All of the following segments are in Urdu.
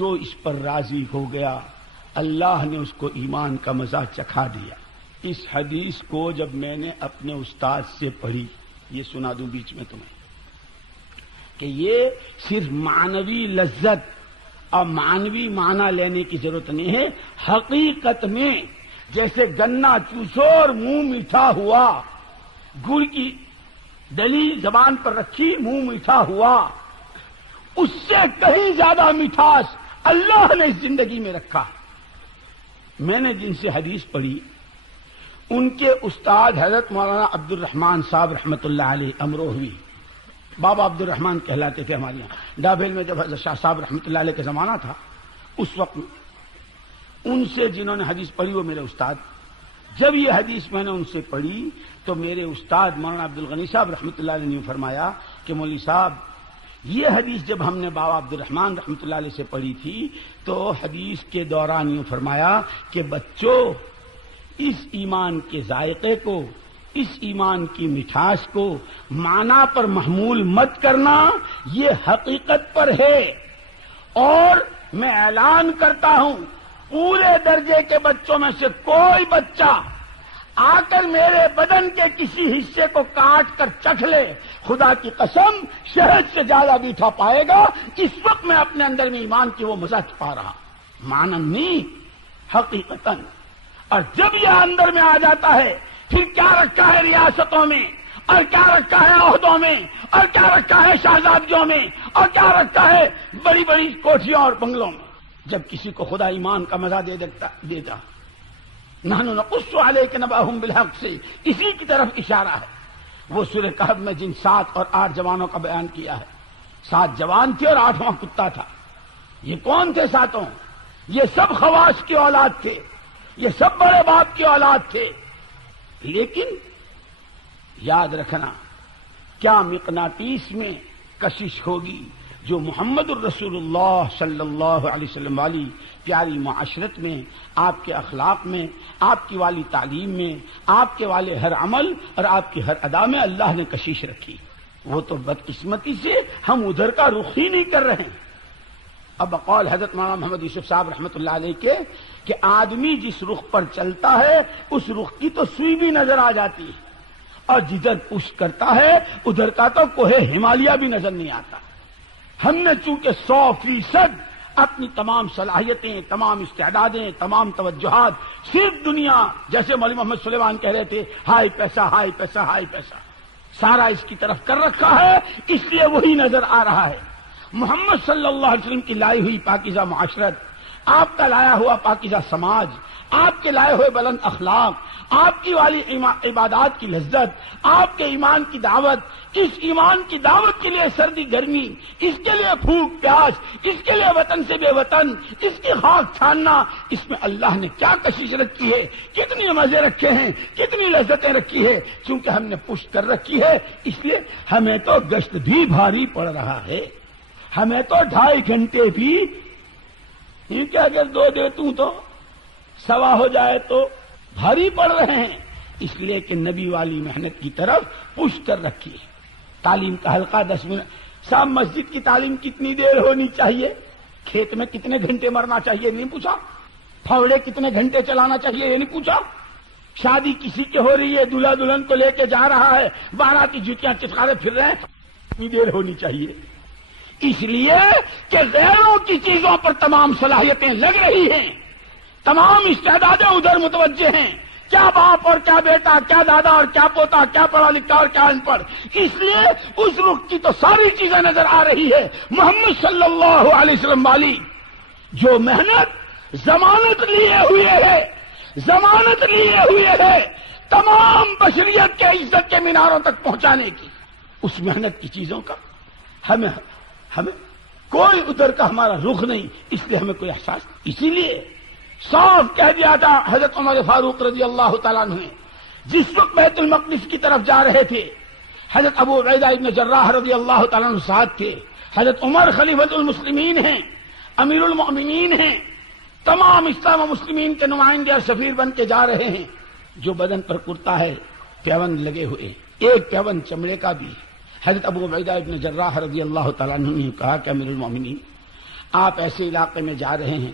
جو اس پر راضی ہو گیا اللہ نے اس کو ایمان کا مزہ چکھا دیا۔ اس حدیث کو جب میں نے اپنے استاد سے پڑھی، یہ سنا دوں بیچ میں تمہیں کہ یہ صرف معنوی لذت اور معنوی معنی لینے کی ضرورت نہیں ہے، حقیقت میں جیسے گنا چوسو اور منہ میٹھا ہوا، گڑ کی ڈلی زبان پر رکھی منہ میٹھا ہوا، اس سے کہیں زیادہ مٹھاس اللہ نے اس زندگی میں رکھا۔ میں نے جن سے حدیث پڑھی ان کے استاد حضرت مولانا عبد الرحمان صاحب رحمۃ اللہ علیہ امروہوی، بابا عبد الرحمان کہلاتے تھے ہمارے یہاں ڈابھیل میں، جب حضرت شاہ صاحب رحمۃ اللہ علیہ کا زمانہ تھا اس وقت ان سے جنہوں نے حدیث پڑھی وہ میرے استاد۔ جب یہ حدیث میں نے ان سے پڑھی تو میرے استاد مولانا عبد الغنی صاحب رحمۃ اللہ علیہ نے فرمایا کہ مولوی صاحب یہ حدیث جب ہم نے بابا عبد الرحمان رحمۃ اللہ علیہ سے پڑھی تھی تو حدیث کے دوران یوں فرمایا کہ بچوں اس ایمان کے ذائقے کو، اس ایمان کی مٹھاس کو معنی پر محمول مت کرنا، یہ حقیقت پر ہے۔ اور میں اعلان کرتا ہوں پورے درجے کے بچوں میں سے کوئی بچہ آ کر میرے بدن کے کسی حصے کو کاٹ کر چکھ لے، خدا کی قسم شہد سے زیادہ میٹھا پائے گا۔ اس وقت میں اپنے اندر میں ایمان کی وہ مزہ پا رہا، مانن نہیں حقیقتاً۔ اور جب یہ اندر میں آ جاتا ہے پھر کیا رکھا ہے ریاستوں میں، اور کیا رکھا ہے عہدوں میں، اور کیا رکھا ہے شہزادیوں میں، اور کیا رکھا ہے بڑی بڑی کوٹھیوں اور بنگلوں میں، جب کسی کو خدا ایمان کا مزہ دیتا نحن نقص علیک نبأہم بالحق سے اسی کی طرف اشارہ ہے۔ وہ سورہ کہف میں جن 7 اور 8 جوانوں کا بیان کیا ہے، 7 جوان تھے اور 8واں کتا تھا۔ یہ کون تھے 7؟ یہ سب خواص کی اولاد تھے، یہ سب بڑے باپ کی اولاد تھے، لیکن یاد رکھنا کیا مقناطیس میں کشش ہوگی جو محمد الرسول اللہ صلی اللہ علیہ وسلم والی پیاری معاشرت میں، آپ کے اخلاق میں، آپ کی والی تعلیم میں، آپ کے والے ہر عمل اور آپ کی ہر ادا میں اللہ نے کشش رکھی، وہ تو بدقسمتی سے ہم ادھر کا رخ ہی نہیں کر رہے ہیں۔ اب بقول حضرت مولانا محمد یوسف صاحب رحمۃ اللہ علیہ کے کہ آدمی جس رخ پر چلتا ہے اس رخ کی تو سوئی بھی نظر آ جاتی ہے، اور جدھر پش کرتا ہے ادھر کا تو کوہ ہمالیہ بھی نظر نہیں آتا۔ ہم نے چونکہ 100% اپنی تمام صلاحیتیں، تمام استعدادیں، تمام توجہات صرف دنیا، جیسے مولوی محمد سلیمان کہہ رہے تھے، ہائی پیسہ ہائی پیسہ ہائی پیسہ، سارا اس کی طرف کر رکھا ہے، اس لیے وہی نظر آ رہا ہے۔ محمد صلی اللہ علیہ وسلم کی لائی ہوئی پاکیزہ معاشرت، آپ کا لایا ہوا پاکیزہ سماج، آپ کے لائے ہوئے بلند اخلاق، آپ کی والی عبادات کی لذت، آپ کے ایمان کی دعوت، اس ایمان کی دعوت کے لیے سردی گرمی، اس کے لیے بھوک پیاس، اس کے لیے وطن سے بے وطن، اس کی خاک چھاننا، اس میں اللہ نے کیا کشش رکھی ہے، کتنی مزے رکھے ہیں، کتنی لذتیں رکھی ہے، چونکہ ہم نے پشت کر رکھی ہے، اس لیے ہمیں تو گشت بھی بھاری پڑ رہا ہے، ہمیں تو 2.5 گھنٹے بھی کیونکہ اگر 2 دے تو 1.25 ہو جائے تو بھاری پڑ رہے ہیں، اس لیے کہ نبی والی محنت کی طرف پش کر رکھی ہے۔ تعلیم کا حلقہ 10 منٹ، صاحب مسجد کی تعلیم کتنی دیر ہونی چاہیے، کھیت میں کتنے گھنٹے مرنا چاہیے نہیں پوچھا، پھاوڑے کتنے گھنٹے چلانا چاہیے یہ نہیں پوچھا، شادی کسی کی ہو رہی ہے، دلہا دلہن کو لے کے جا رہا ہے، باراتی جوتیاں چٹکارے پھر رہے ہیں، کتنی دیر ہونی چاہیے، اس لیے کہ غیروں کی چیزوں پر تمام صلاحیتیں لگ رہی ہیں، تمام استعدادیں ادھر متوجہ ہیں، کیا باپ اور کیا بیٹا، کیا دادا اور کیا پوتا، کیا پڑھا لکھا اور کیا ان پڑھ، اس لیے اس رخ کی تو ساری چیزیں نظر آ رہی ہے۔ محمد صلی اللہ علیہ وسلم والی جو محنت ضمانت لیے ہوئے ہے تمام بشریت کے عزت کے میناروں تک پہنچانے کی، اس محنت کی چیزوں کا ہمیں کوئی ادھر کا ہمارا رخ نہیں، اس لیے ہمیں کوئی احساس نہیں۔ اسی لیے صاف کہہ دیا تھا حضرت عمر فاروق رضی اللہ تعالیٰ عنہ نے، جس وقت بیت المقدس کی طرف جا رہے تھے، حضرت ابو عبیدہ ابن جراح رضی اللہ تعالیٰ عنہ ساتھ تھے، حضرت عمر خلیفۃ المسلمین ہیں، امیر المؤمنین ہیں، تمام اسلام و مسلمین کے نمائندے اور سفیر بن کے جا رہے ہیں، جو بدن پر کرتا ہے پیوند لگے ہوئے، ایک پیوند چمڑے کا بھی۔ حضرت ابو عبیدہ ابن جراح رضی اللہ تعالیٰ عنہ نے کہا کہ امیر المؤمنین آپ ایسے علاقے میں جا رہے ہیں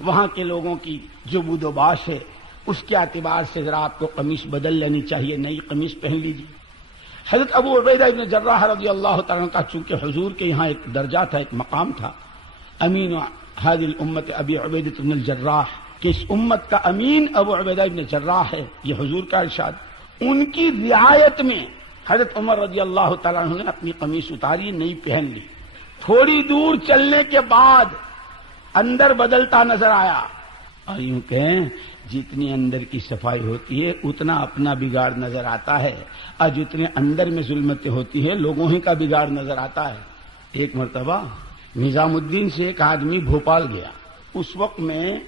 وہاں کے لوگوں کی جو بود و باش ہے اس کے اعتبار سے ذرا آپ کو قمیص بدل لینی چاہیے، نئی قمیص پہن لیجیے۔ حضرت ابو عبیدہ ابن جراح رضی اللہ تعالیٰ کا چونکہ حضور کے یہاں ایک درجہ تھا، ایک مقام تھا، امین هذه الامت ابی عبیدہ ابن الجراح، کہ اس امت کا امین ابو عبیدہ ابن جراح ہے، یہ حضور کا ارشاد۔ ان کی رعایت میں حضرت عمر رضی اللہ تعالیٰ عنہ نے اپنی قمیص اتاری، نئی پہن لی۔ تھوڑی دور چلنے کے بعد اندر بدلتا نظر آیا، اور یوں کہیں جتنی اندر کی صفائی ہوتی ہے اتنا اپنا بگاڑ نظر آتا ہے، اور جتنے اندر میں ظلمتیں ہوتی ہیں لوگوں ہی کا بگاڑ نظر آتا ہے۔ ایک مرتبہ نظام الدین سے ایک آدمی بھوپال گیا، اس وقت میں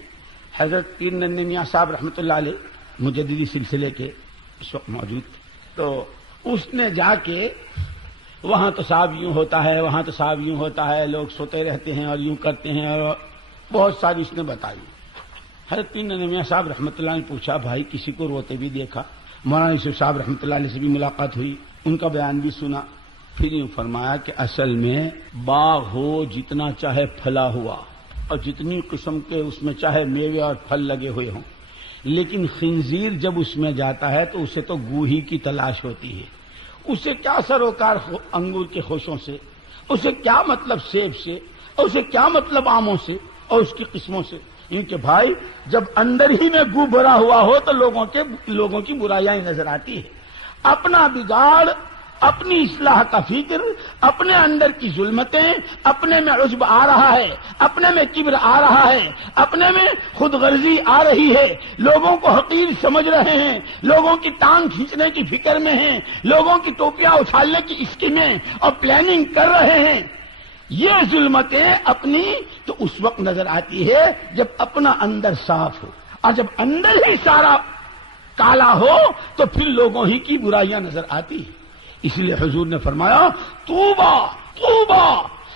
حضرت پیر ننھے میاں صاحب رحمۃ اللہ علیہ مجددی سلسلے کے اس وقت موجود تھے، تو اس نے جا کے وہاں تو صاحب یوں ہوتا ہے، وہاں تو صاحب یوں ہوتا ہے، لوگ سوتے رہتے ہیں اور یوں کرتے ہیں، اور بہت ساری اس نے بتائی۔ حضرت پیر ننھے میاں صاحب رحمۃ اللہ نے پوچھا، بھائی کسی کو روتے بھی دیکھا؟ مولانا یوسف صاحب رحمۃ اللہ علیہ سے بھی ملاقات ہوئی، ان کا بیان بھی سنا۔ پھر یوں فرمایا کہ اصل میں باغ ہو جتنا چاہے پھلا ہوا اور جتنی قسم کے اس میں چاہے میوے اور پھل لگے ہوئے ہوں، لیکن خنزیر جب اس میں جاتا ہے تو اسے تو گوہی کی تلاش ہوتی ہے۔ اسے کیا سروکار انگور کے خوشوں سے، اسے کیا مطلب سیب سے، اور اسے کیا مطلب آموں سے اور اس کی قسموں سے؟ کیونکہ بھائی جب اندر ہی میں گو بھرا ہوا ہو تو لوگوں کی برائیاں نظر آتی ہے۔ اپنا بگاڑ، اپنی اصلاح کا فکر، اپنے اندر کی ظلمتیں، اپنے میں عجب آ رہا ہے، اپنے میں کبر آ رہا ہے، اپنے میں خود غرضی آ رہی ہے، لوگوں کو حقیر سمجھ رہے ہیں، لوگوں کی ٹانگ کھینچنے کی فکر میں ہیں، لوگوں کی ٹوپیاں اچھالنے کی اسکیمیں اور پلاننگ کر رہے ہیں۔ یہ ظلمتیں اپنی تو اس وقت نظر آتی ہے جب اپنا اندر صاف ہو، اور جب اندر ہی سارا کالا ہو تو پھر لوگوں ہی کی برائیاں نظر آتی ہیں۔ اس لیے حضور نے فرمایا طوبا طوبا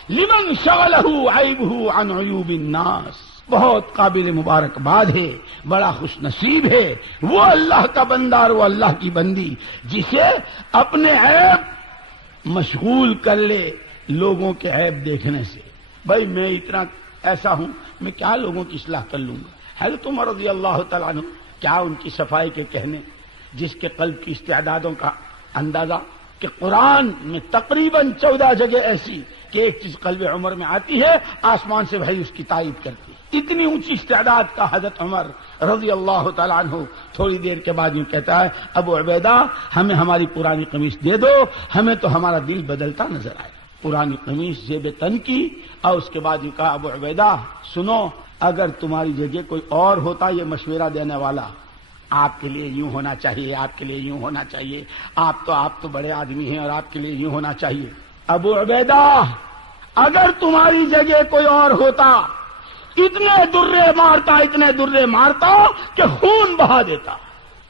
لمن شغلہ عیبہ عن عیوب الناس، بہت قابل مبارکباد ہے، بڑا خوش نصیب ہے وہ اللہ کا بندہ اور وہ اللہ کی بندی جسے اپنے عیب مشغول کر لے لوگوں کے عیب دیکھنے سے۔ بھائی میں اتنا ایسا ہوں، میں کیا لوگوں کی اصلاح کر لوں گا؟ حضرت عمر رضی اللہ تعالیٰ عنہ کیا ان کی صفائی کے کہنے، جس کے قلب کی استعدادوں کا اندازہ کہ قرآن میں تقریباً 14 جگہ ایسی کہ ایک چیز قلب عمر میں آتی ہے آسمان سے بھائی اس کی تائید کرتی ہے۔ اتنی اونچی استعداد کا حضرت عمر رضی اللہ تعالیٰ عنہ تھوڑی دیر کے بعد یوں کہتا ہے، ابو عبیدہ ہمیں ہماری پرانی قمیص دے دو، ہمیں تو ہمارا دل بدلتا نظر آئے۔ پرانی قمیص زیب تن کی، اور اس کے بعد یہ کہا، ابو عبیدہ سنو، اگر تمہاری جگہ کوئی اور ہوتا یہ مشورہ دینے والا، آپ کے لیے یوں ہونا چاہیے، آپ کے لیے یوں ہونا چاہیے، آپ تو بڑے آدمی ہیں اور آپ کے لیے یوں ہونا چاہیے۔ ابو عبیدہ اگر تمہاری جگہ کوئی اور ہوتا اتنے درے مارتا کہ خون بہا دیتا۔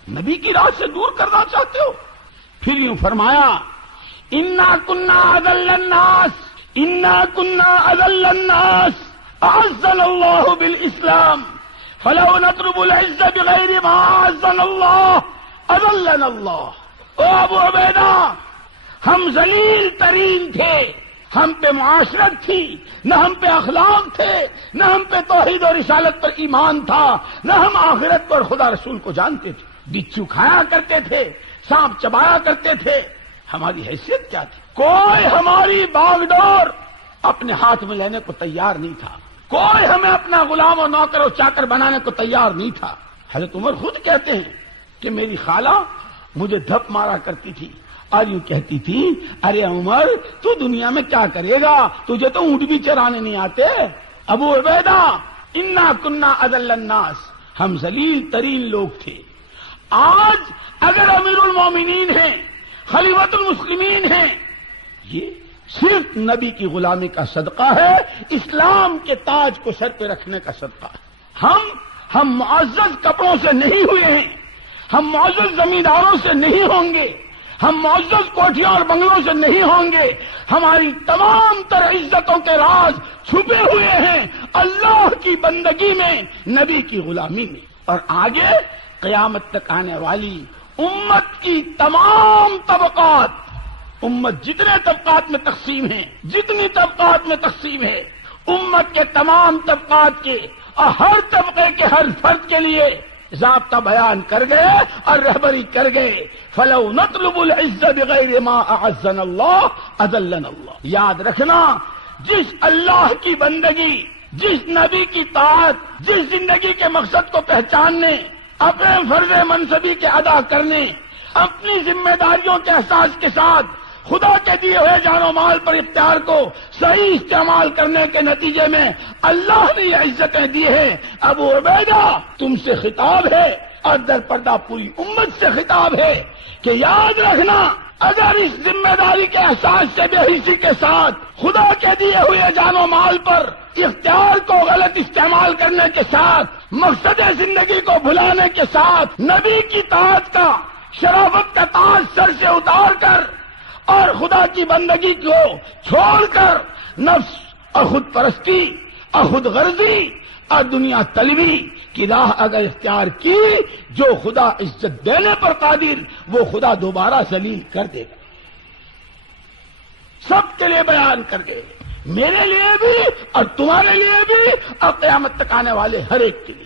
نبی کی راہ سے دور کرنا چاہتے ہو؟ پھر یوں فرمایا، انا کنا اذل الناس اعزنا اللہ بالاسلام فلو نطلب العز بغیر ما اعزنا اللہ اذلنا اللہ۔ او ابو عبیدہ ہم ذلیل ترین تھے، ہم پہ معاشرت تھی، نہ ہم پہ اخلاق تھے، نہ ہم پہ توحید اور رسالت پر ایمان تھا، نہ ہم آخرت پر خدا رسول کو جانتے تھے۔ بچھو کھایا کرتے تھے، سانپ چبایا کرتے تھے، ہماری حیثیت کیا تھی؟ کوئی ہماری باغ ڈور اپنے ہاتھ میں لینے کو تیار نہیں تھا، کوئی ہمیں اپنا غلام و نوکر و چاکر بنانے کو تیار نہیں تھا۔ حضرت عمر خود کہتے ہیں کہ میری خالہ مجھے دھپ مارا کرتی تھی اور یوں کہتی تھی، ارے عمر تو دنیا میں کیا کرے گا، تجھے تو اونٹ بھی چرانے نہیں آتے۔ ابو عبیدہ انا کنا اذل الناس، ہم ذلیل ترین لوگ تھے۔ آج اگر امیر المومنین ہیں، خلیفۃ المسلمین ہیں، یہ صرف نبی کی غلامی کا صدقہ ہے، اسلام کے تاج کو سر پہ رکھنے کا صدقہ ہے۔ ہم معزز کپڑوں سے نہیں ہوئے ہیں، ہم معزز زمینداروں سے نہیں ہوں گے، ہم معزز کوٹھیوں اور بنگلوں سے نہیں ہوں گے، ہماری تمام تر عزتوں کے راز چھپے ہوئے ہیں اللہ کی بندگی میں، نبی کی غلامی میں۔ اور آگے قیامت تک آنے والی امت کی تمام طبقات، امت جتنے طبقات میں تقسیم ہے، جتنی طبقات میں تقسیم ہے، امت کے تمام طبقات کے اور ہر طبقے کے ہر فرد کے لیے ضابطہ بیان کر گئے اور رہبری کر گئے. فلو نطلب العزة بغیر ما اعزنا اللہ اذلنا اللہ. یاد رکھنا، جس اللہ کی بندگی، جس نبی کی طاعت، جس زندگی کے مقصد کو پہچاننے، اپنے فرض منصبی کے ادا کرنے، اپنی ذمہ داریوں کے احساس کے ساتھ خدا کے دیے ہوئے جان و مال پر اختیار کو صحیح استعمال کرنے کے نتیجے میں اللہ نے یہ عزتیں دی ہیں. ابو عبیدہ تم سے خطاب ہے اور در پردہ پوری امت سے خطاب ہے کہ یاد رکھنا، اگر اس ذمہ داری کے احساس سے بے حسی کے ساتھ خدا کے دیے ہوئے جان و مال پر اختیار کو غلط استعمال کرنے کے ساتھ، مقصد زندگی کو بھلانے کے ساتھ، نبی کی طاعت کا، شرافت کا تاج سر سے اتار کر اور خدا کی بندگی کو چھوڑ کر نفس اور خود پرستی اور خود غرضی اور دنیا طلبی کی راہ اگر اختیار کی، جو خدا عزت دینے پر قادر، وہ خدا دوبارہ ذلیل کر دے گا. سب کے لیے بیان کر گئے، میرے لیے بھی اور تمہارے لیے بھی اور قیامت تک آنے والے ہر ایک کے لیے.